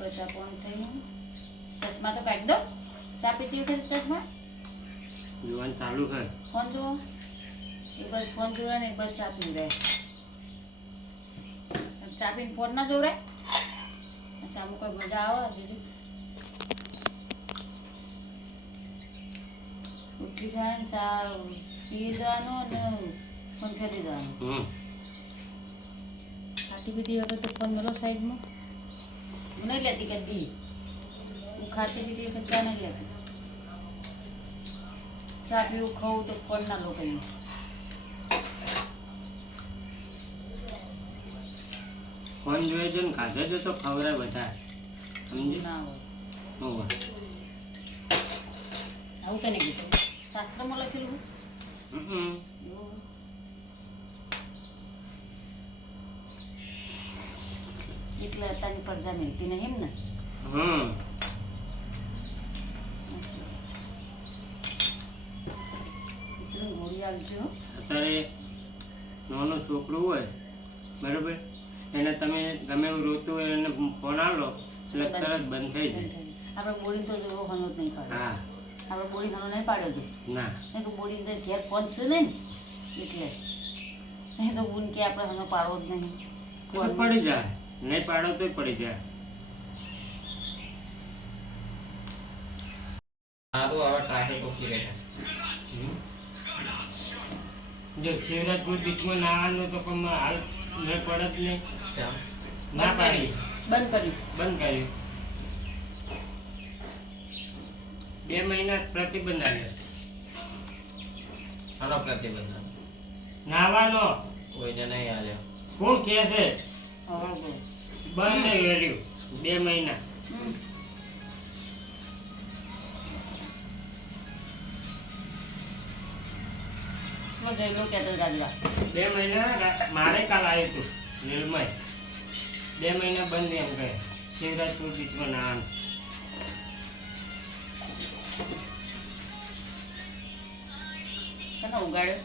આપણે ચા પાણી થયું. ચશ્મા તો કાઢી દો. ચા પીતી વખતે ચશ્મા જોવાનું ચાલુ છે. ફોન જોવો. એક બાજુ ફોન જોવે ને એક બાજુ ચા પી રહે. ચા પીને ફોન ના જોવે. ચામાં કોઈ મજા આવે બીજું ઉઠી જાય ને ચા પી જવાનો ને ફોન ફેરી જવાનો. ખાટી પીટી વખત તો ફોન મેલો સાઈડમાં. હું નહીં લેતી કદી. હું ખાતી પીતી વખત ચા નહીં લેતી. ચા પીવું ખાવું તો ફોન ના લો કરી. ફોન જોઈએ છે ને ખાધે છે તો ખવડાય બધા સમજી ના હોય હોય આવું કને કીધું શાસ્ત્રમાં લખેલું એવું. એટલે અત્યારની પ્રજા મિલતી નહીં એમ ને. એટલું ગોળી આવજો. અત્યારે નાનું છોકરું હોય બરાબર એને તમે ગમે એવું રોતું હોય એને ફોન આલો એટલે તરત બંધ થઈ જાય. આપણે બોડી તો જોવો હનો જ નહીં પાડ્યો. હા આપણે બોડી હનો નહીં પાડ્યો તો ના નહીં તો બોડી ઘેર પહોંચશે નહીં ને એટલે નહીં તો બુન કે આપણે હનો પાડવો જ નહીં. એટલે પડી જાય નહીં પાડો તો પડી જાય. સારું હવે ટ્રાફિક ઓછી રહે. જો શિવરાજપુર બીચમાં નાવાનું તો પણ હાલ મેં પડે જ નહીં. કેમ? ના પાડી બંધ કર્યું. બંધ કર્યું. 2 મહિના પ્રતિબંધ આવ્યો. આનો પ્રતિબંધ નાવાનો કોઈને નહીં આવ્યો. કોણ કહે છે હવે બંધ નહીં કર્યું 2 મહિના. જોઈ લો કહેતો રાજવા 2 મહિના મારે કાલ આવ્યું હતું નિર્મય 2 મહિના બંધ એમ કહે શિવરાજપુર બીચમાં નાવાનું. તને ઉગાડ્યો.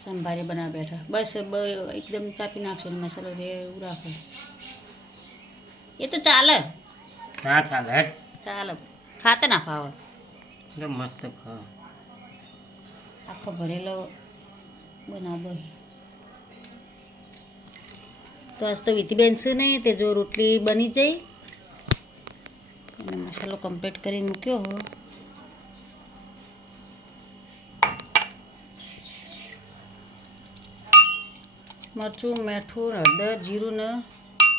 સંભારે બનાવ બેઠા બસ એકદમ કાપી નાખશો ને મસાલો રે એવું રાખો. એ તો ચાલે હા ચાલે હેટ ચાલે ખાતે ના ખાવા. તો મસ્ત ખાવા આખો ભરેલો બનાવો. તો આજ તો વિધિબેન છે નહીં તે જો રોટલી બની જાય અને મસાલો કમ્પ્લીટ કરીને મૂક્યો હો. મરચું મીઠું હળદર જીરું ને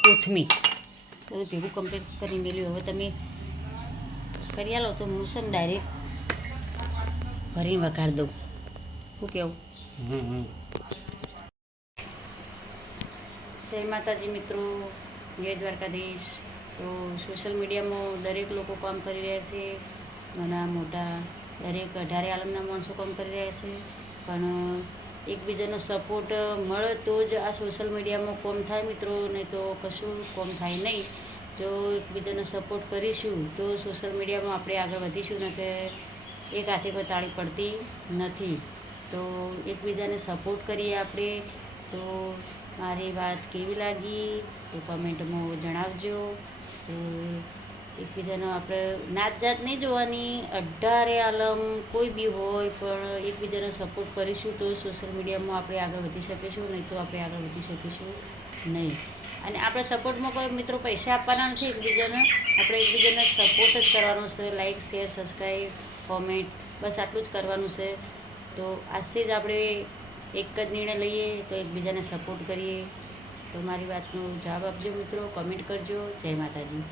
કોથમીર બધું ભેગું કમ્પ્લીટ કરી મેળ્યું. હવે તમે કરી આલો તો હું છે ને ડાયરેક્ટ ભરીને વઘાર દઉં. શું કેવું? જય માતાજી મિત્રો, જય દ્વારકાધીશ. તો સોશિયલ મીડિયામાં દરેક લોકો કામ કરી રહ્યા છે. નાના મોટા દરેક 18 આલમના માણસો કામ કરી રહ્યા છે. પણ એકબીજાનો સપોર્ટ મળે તો જ આ સોશિયલ મીડિયામાં કોમ થાય મિત્રો, નહીં તો કશું કોમ થાય નહીં. જો એકબીજાનો સપોર્ટ કરીશું તો સોશિયલ મીડિયામાં આપણે આગળ વધીશું ને કે એક હાથે કોઈ તાળી પડતી નથી. તો એકબીજાને સપોર્ટ કરીએ આપણે. તો મારી વાત કેવી લાગી તો કમેન્ટમાં જણાવજો. તો એકબીજાનો આપણે નાત જાત નહીં જોવાની, 18 આલમ કોઈ બી હોય પણ એકબીજાને સપોર્ટ કરીશું તો સોશિયલ મીડિયામાં આપણે આગળ વધી શકીશું, નહીં તો આપણે આગળ વધી શકીશું નહીં. અને આપણે સપોર્ટમાં કોઈ મિત્રો પૈસા આપવાના નથી એકબીજાને, આપણે એકબીજાને સપોર્ટ જ કરવાનો છે. લાઈક શેર સબસ્ક્રાઈબ કોમેન્ટ બસ આટલું જ કરવાનું છે. તો આજથી જ આપણે એક જ નિર્ણય લઈએ તો એકબીજાને સપોર્ટ કરીએ. તો મારી વાતનો જવાબ આપજો મિત્રો, કમેન્ટ કરજો. જય માતાજી.